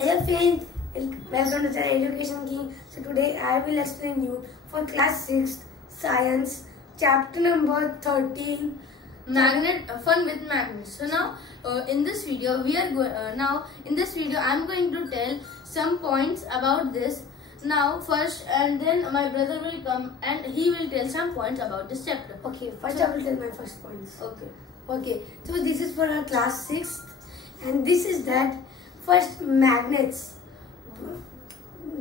Hello friends, welcome to Channel Education King. So today I will explain you for class 6 science chapter number 13 fun with magnets. So now in this video we are going I am going to tell some points about this now first, and then my brother will come and he will tell some points about this chapter. Okay, first I will tell my first points. Okay, so this is for our class 6 and this is that first magnets.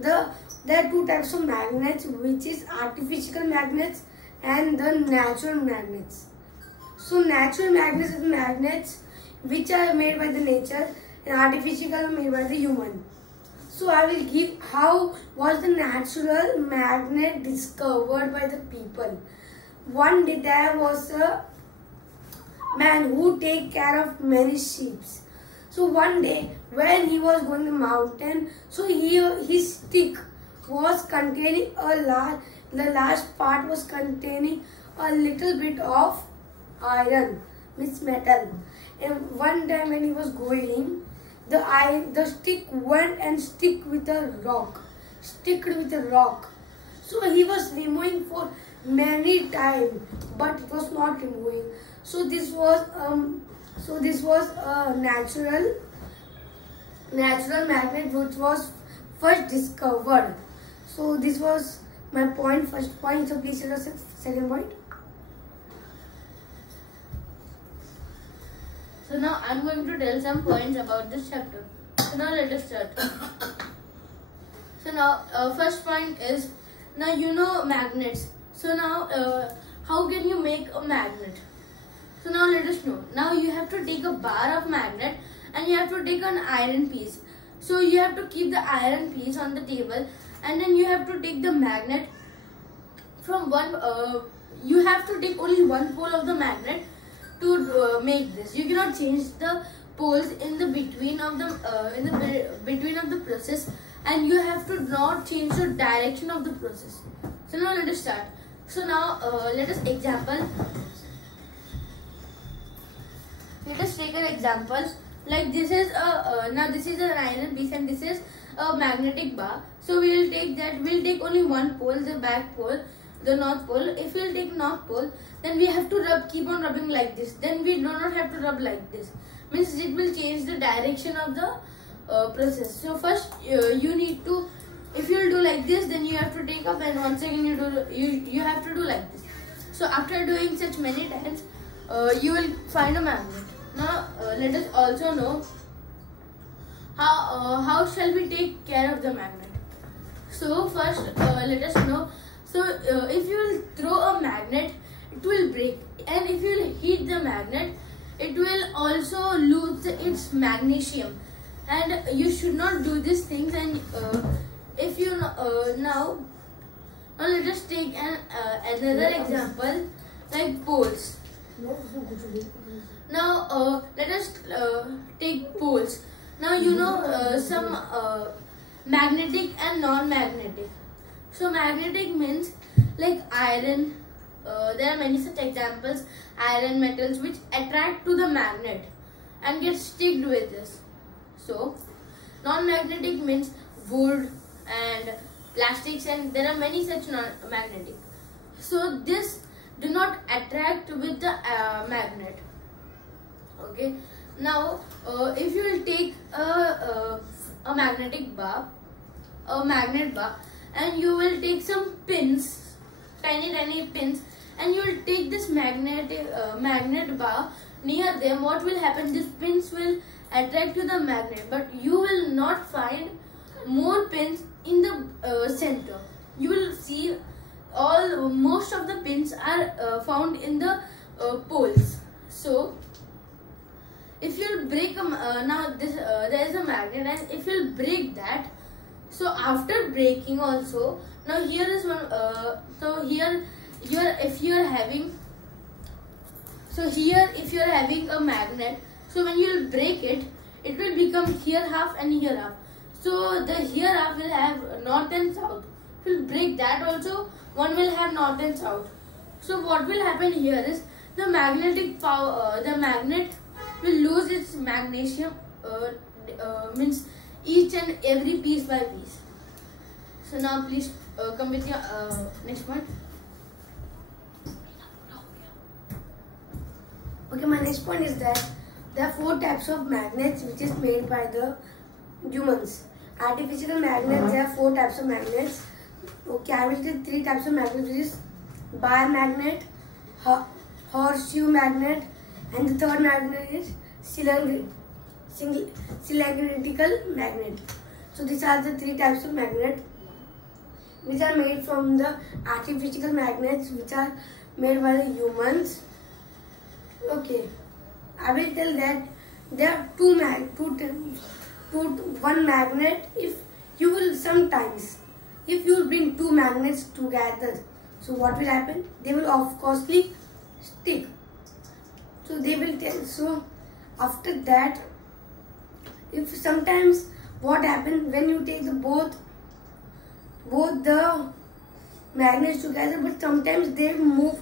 There are two types of magnets, which is artificial magnets and the natural magnets. So natural magnets are magnets which are made by the nature and artificial are made by the human. So I will give how was the natural magnet discovered by the people. One day there was a man who take care of many sheep. So one day when he was going to the mountain, so his stick was containing the last part was containing a little bit of iron, means metal. And one time when he was going, the stick went and stick with a rock. So he was removing for many times, but it was not removing. So this was a natural magnet which was first discovered. So this was my first point. So please tell us second point. so now I am going to tell some points about this chapter. So now let us start. So now first point is, now you know magnets. So now how can you make a magnet? So now let us know. Now you have to take a bar of magnet and you have to take an iron piece. So you have to keep the iron piece on the table, and then you have to take the magnet from you have to take only one pole of the magnet to make this. You cannot change the poles in the between of the process, and you have to not change the direction of the process. So now let us start. So now let us take an example. Like this is now this is an iron piece and this is a magnetic bar. So we will take that. We'll take only one pole, the back pole, the north pole. If we'll take north pole, then we have to keep on rubbing like this. Then we do not have to rub like this. Means it will change the direction of the process. So first you need to, if you will do like this, then you have to take up, and once again you have to do like this. So after doing such many times, you will find a magnet. Now let us also know how shall we take care of the magnet. So first let us know. So if you will throw a magnet, it will break, and if you will heat the magnet, it will also lose its magnesium, and you should not do these things. And if you now let us take another example, like poles. Now let us take poles. Now you know some magnetic and non-magnetic. So magnetic means like iron. There are many such examples. Iron, metals which attract to the magnet and get sticked with this. So non-magnetic means wood and plastics, and there are many such non-magnetic. So this do not attract with the magnet. Okay. Now if you will take a magnet bar, and you will take some pins, tiny pins, and you will take this magnet bar near them. What will happen? These pins will attract to the magnet, but you will not find more pins in the center. You will see most of the pins are found in the poles. So if you break now this there is a magnet, and if you break that, so after breaking also, now here is one so here if you are having a magnet, so when you will break it, it will become here half and here half. So the here half will have north and south. If you break that also, one will have north and south. So what will happen here is the magnetic power, the magnet will lose its magnesium, means each and every piece by piece. So now please come with your next point. Okay, my next point is that there are 4 types of magnets which is made by the humans. Artificial magnets, there are 4 types of magnets. Okay, I will tell 3 types of magnets, which is bar magnet, horseshoe magnet, and the third magnet is cylindrical magnet. So these are the 3 types of magnet which are made from the artificial magnets which are made by the humans. Okay, I will tell that there are one magnet. If you will sometimes, if you will bring 2 magnets together, so what will happen? They will of course stick. So they will tell. So after that, if sometimes what happens when you take the both the magnets together, but sometimes they move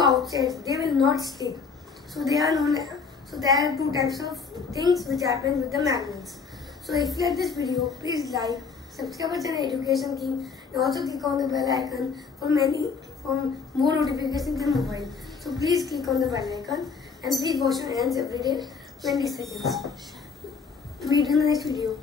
outside, they will not stick. So there are 2 types of things which happen with the magnets. So if you like this video, please like, subscribe our channel Education King, and also click on the bell icon for more notifications in mobile. So please click on the bell icon and please wash your hands every day 20 seconds. Meet you in the next video.